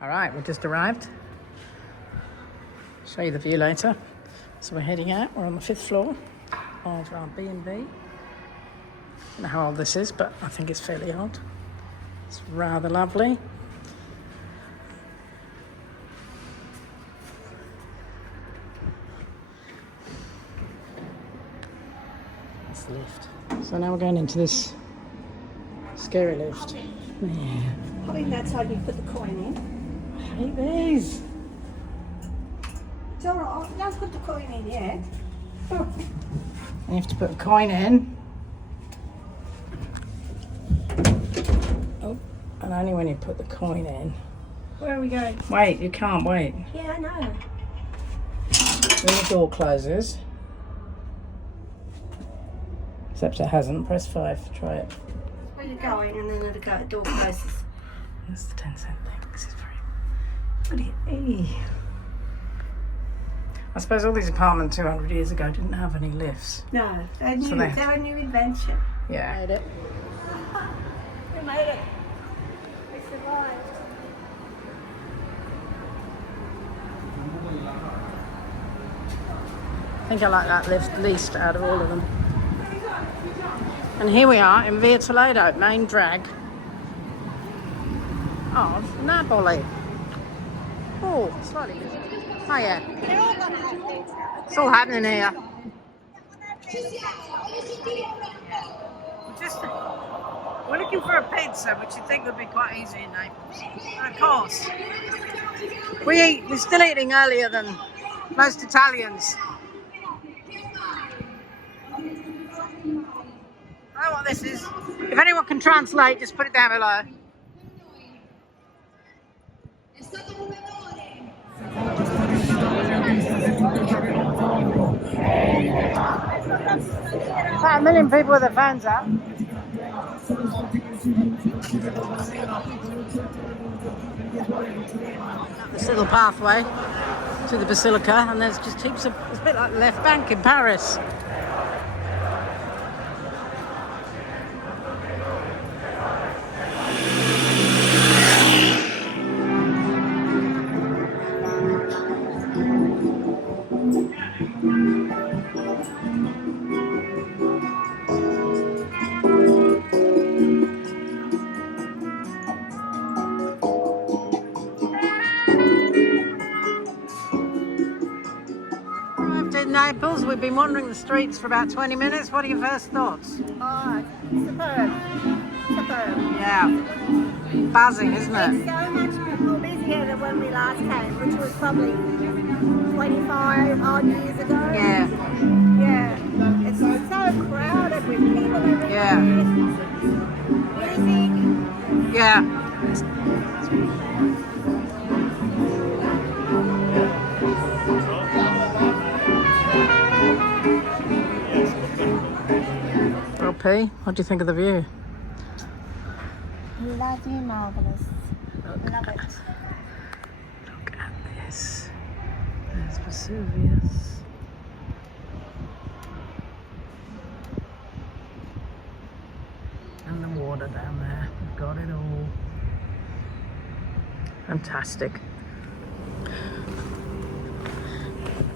All right, we just arrived. Show you the view later. So we're heading out. We're on the 5th floor of our B&B. I don't know how old this is, but I think it's fairly old. It's rather lovely. That's the lift. So now we're going into this scary lift. Yeah. I think that's how you put the coin in. I hate these. It's alright, don't put the coin in yet. You have to put a coin in. Oh, and only when you put the coin in. Where are we going? Wait, you can't wait. Yeah, I know. When the door closes. Except it hasn't. Press 5, try it. Where you're going and then the door closes. That's the 10-cent thing. This is very bloody. I suppose all these apartments 200 years ago didn't have any lifts. No, they're a new invention. Yeah. We made it. We made it. We survived. I think I like that lift least out of all of them. And here we are in Via Toledo, main drag of Napoli. Oh, slightly busy. Oh yeah. It's all happening here. We're looking for a pizza, which you think would be quite easy in Naples. And of course, we're still eating earlier than most Italians. I don't know what this is. If anyone can translate, just put it down below. About 1 million people with their phones up. This little pathway to the Basilica, and there's just heaps of, it's a bit like the left bank in Paris. Naples, we've been wandering the streets for about 20 minutes. What are your first thoughts? Oh, superb. Superb. Yeah. Buzzing, isn't it? It's so much more busier than when we last came, which was probably 25 odd years ago. Yeah. Yeah. It's so crowded with people everywhere. Yeah. Music. Yeah. P, what do you think of the view? Bloody marvellous. Love it. Look at this. There's Vesuvius. And the water down there. We've got it all. Fantastic.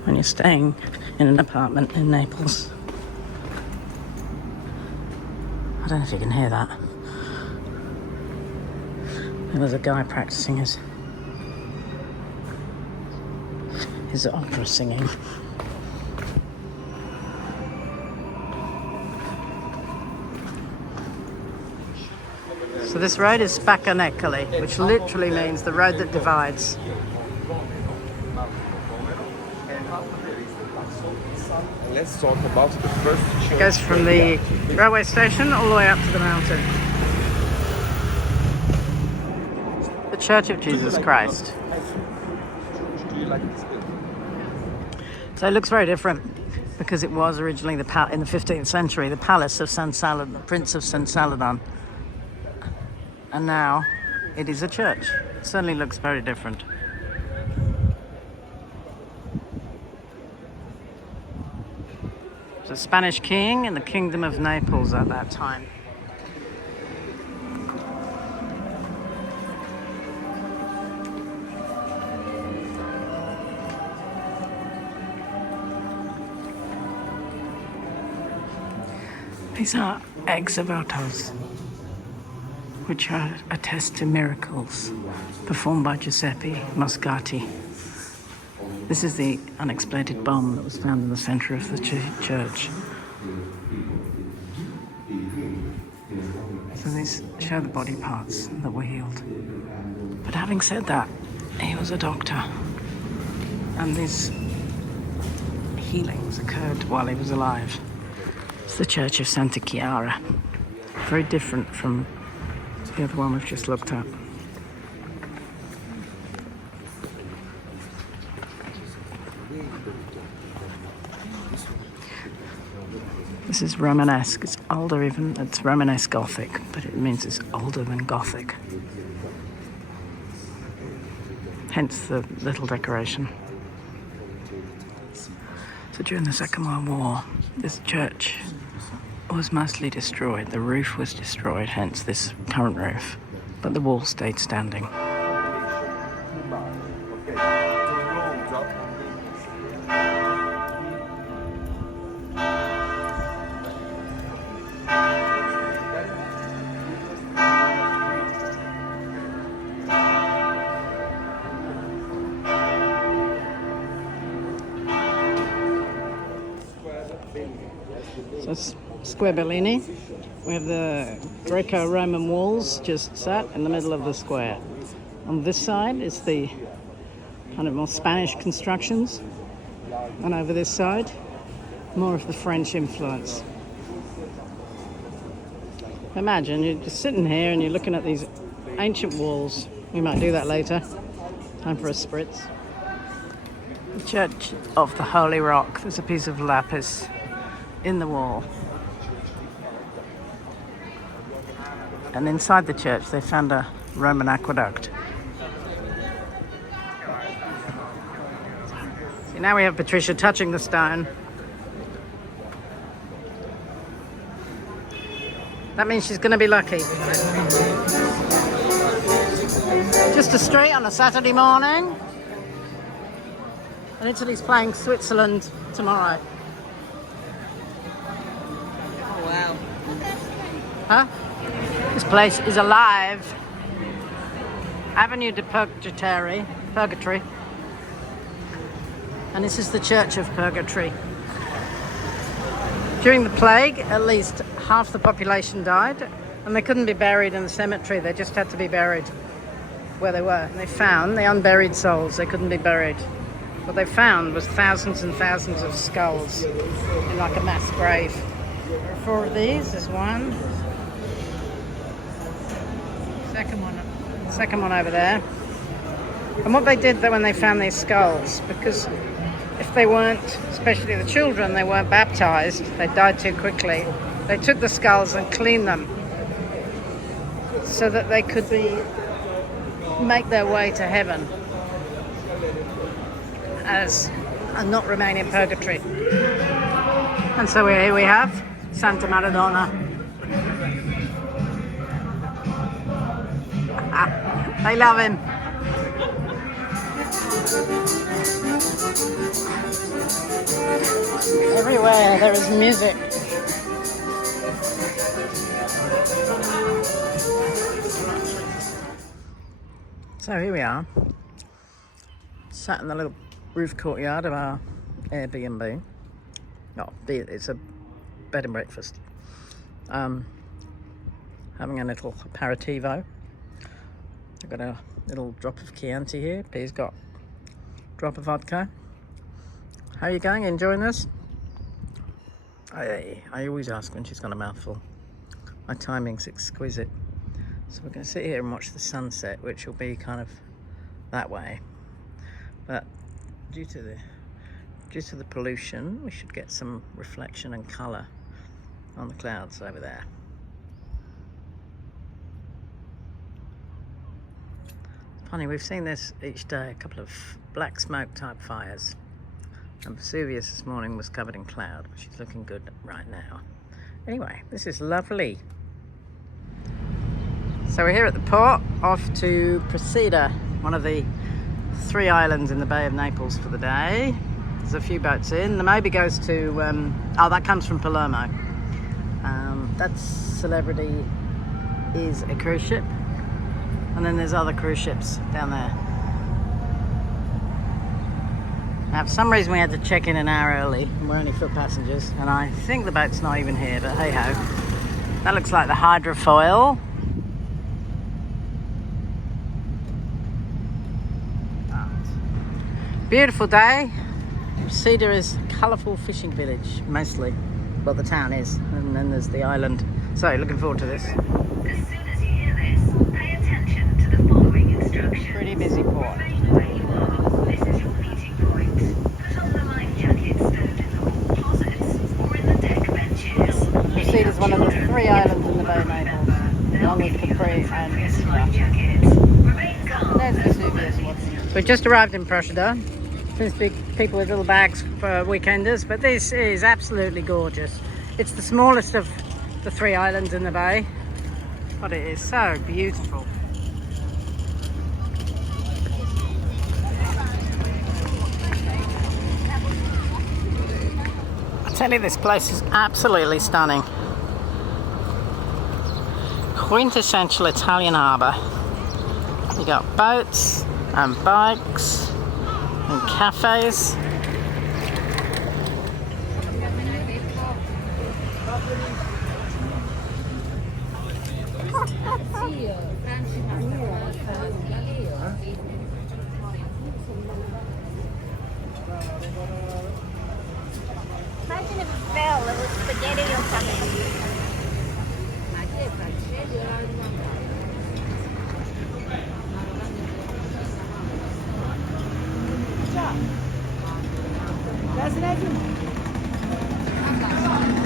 When you're staying in an apartment in Naples. I don't know if you can hear that. There was a guy practicing his opera singing. So this road is Spaccanecoli, which literally means the road that divides. Let's talk about the first church. It goes from the railway station all the way up to the mountain. The Church of Jesus Christ. Do you like this building? So it looks very different because it was originally in the 15th century, the palace of San Saladin, the Prince of San Saladin. And now it is a church. It certainly looks very different. was a Spanish king in the Kingdom of Naples at that time. These are ex-votos, which attest to miracles performed by Giuseppe Moscati. This is the unexploded bomb that was found in the centre of the church. So these show the body parts that were healed. But having said that, he was a doctor, and these healings occurred while he was alive. It's the Church of Santa Chiara, very different from the other one we've just looked at. This is Romanesque. It's older even. It's Romanesque Gothic, but it means it's older than Gothic. Hence the little decoration. So during the Second World War, this church was mostly destroyed. The roof was destroyed, hence this current roof, but the wall stayed standing. So it's Square Bellini. We have the Greco-Roman walls just sat in the middle of the square. On this side is the kind of more Spanish constructions, and over this side, more of the French influence. Imagine you're just sitting here and you're looking at these ancient walls. We might do that later. Time for a spritz. The Church of the Holy Rock. There's a piece of lapis in the wall. And inside the church they found a Roman aqueduct. See, now we have Patricia touching the stone. That means she's going to be lucky. Just a street on a Saturday morning. And Italy's playing Switzerland tomorrow. Wow. Huh? This place is alive. Avenue de Purgatory. And this is the Church of Purgatory. During the plague, at least half the population died, and they couldn't be buried in the cemetery. They just had to be buried where they were. And they found the unburied souls. They couldn't be buried. What they found was thousands and thousands of skulls in like a mass grave. There are 4 of these. There's one. Second one over there. And what they did when they found these skulls, because if they weren't, especially the children, they weren't baptized, they died too quickly, they took the skulls and cleaned them so that they could make their way to heaven and not remain in purgatory. And so here we have Santa Maradona. They love him. Everywhere there is music. So here we are, sat in the little roof courtyard of our Airbnb. No, it's a bed and breakfast. Having a little aperitivo. I've got a little drop of Chianti here. Pea's got a drop of vodka. How are you going? Enjoying this? I always ask when she's got a mouthful. My timing's exquisite. So we're going to sit here and watch the sunset, which will be kind of that way. But due to the pollution, we should get some reflection and colour on the clouds over there. Funny, we've seen this each day, a couple of black smoke type fires. And Vesuvius this morning was covered in cloud, which is looking good right now. Anyway, this is lovely. So we're here at the port, off to Procida, one of the 3 islands in the Bay of Naples for the day. There's a few boats in. The Moby goes to, oh, that comes from Palermo. That Celebrity is a cruise ship. And then there's other cruise ships down there. Now, for some reason we had to check in an hour early. We're only foot passengers, and I think the boat's not even here, but hey ho. That looks like the hydrofoil. Beautiful day. Procida is a colourful fishing village, mostly. Well, the town is, and then there's the island. So, looking forward to this. As soon as you hear this, pay attention to the following instructions. Pretty busy port. Remain where you are. This is your meeting point. Put on the life jackets stowed in the hall closets or in the deck benches. Procida is one of the 3 islands in the Bay of Naples, along with Capri and Ischia. Remain calm. There's Vesuvius one. So we just arrived in Procida. Seems to be people with little bags for weekenders, but this is absolutely gorgeous. It's the smallest of the 3 islands in the bay, but it is so beautiful. I tell you, this place is absolutely stunning. Quintessential Italian harbour. You got boats and bikes and cafes. Imagine if it fell, it was spaghetti or something.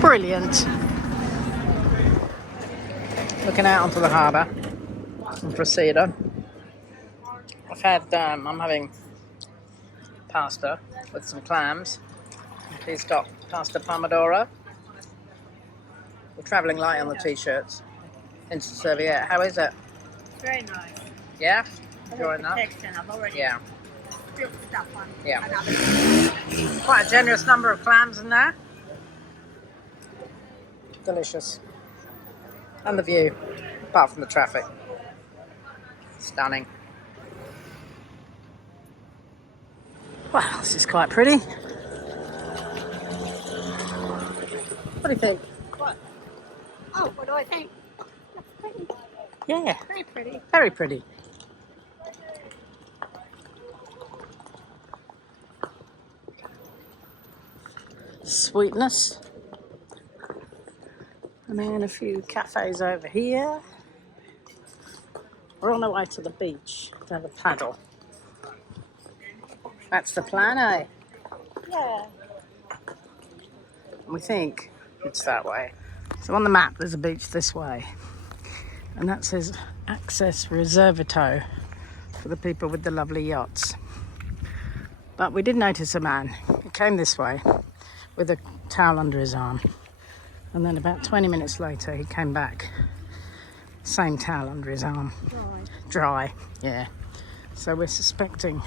Brilliant. Looking out onto the harbour in Procida. I've had, I'm having pasta with some clams. He's got pasta pomodoro. We're travelling light on the t-shirts. Instant serviette. How is it? Very nice. Yeah? I Enjoying like the that? texture. I've already Yeah. spilled stuff on. Yeah. Another. Quite a generous number of clams in there. Delicious. And the view, apart from the traffic. Stunning. Wow, this is quite pretty. What do you think? What? Oh, what do I think? That's pretty. Yeah, Very pretty. very pretty. Sweetness. And then a few cafes over here. We're on our way to the beach to have a paddle. That's the plan, eh? Yeah. We think it's that way. So on the map there's a beach this way. And that says access reservato for the people with the lovely yachts. But we did notice a man. He came this way with a towel under his arm. And then about 20 minutes later he came back. Same towel under his arm. Dry, yeah. So we're suspecting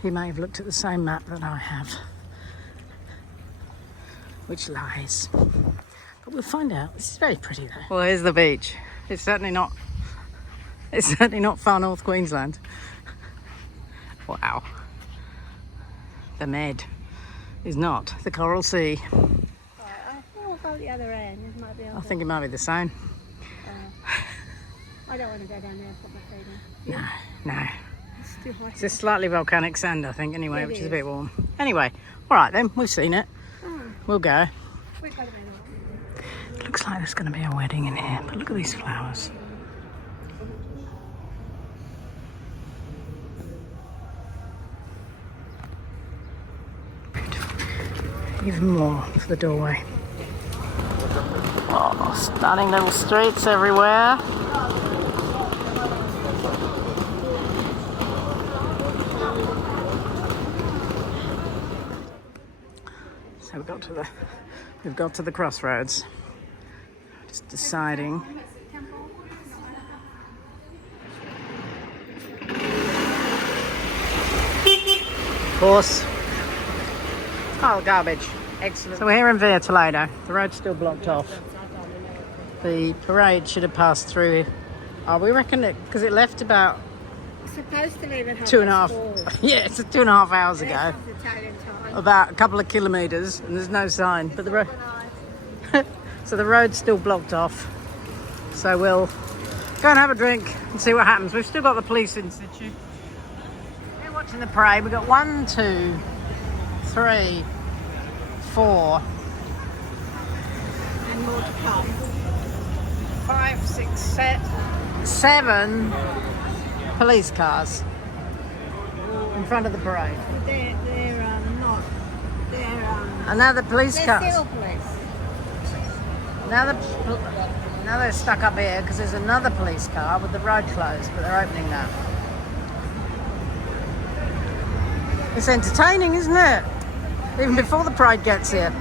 he may have looked at the same map that I have. Which lies. But we'll find out. This is very pretty though. Well, here's the beach. It's certainly not far north Queensland. Wow. The Med is not the Coral Sea. I think we'll go the other end. It might be I think it might be the same. I don't want to go down there and put my feet in. No. It's too hot. It's just slightly volcanic sand, I think, anyway, It which is a is. bit warm. Anyway, all right then, we've seen it. We'll go. We've got to be It looks like there's going to be a wedding in here, but look at these flowers. Beautiful. Even more for the doorway. Oh, stunning little streets everywhere. So we've got to the crossroads. Just deciding. Horse. Oh, garbage. Excellent. So we're here in Via Toledo. The road's still blocked off. The parade should have passed through. Oh, we reckon it because it left about Supposed to leave at 2.5. Yeah, it's 2.5 hours ago. Italian time. About a couple of kilometres, and there's no sign. But the road, so the road's still blocked off. So we'll go and have a drink and see what happens. We've still got the police in situ. We're watching the parade. We've got 1, 2, 3, 4, And more to come. 5, 6, 7 police cars in front of the parade. They're not. They're And now the police they're cars. still police. Now they're stuck up here because there's another police car with the road closed, but they're opening that. It's entertaining, isn't it? Even before the parade gets here.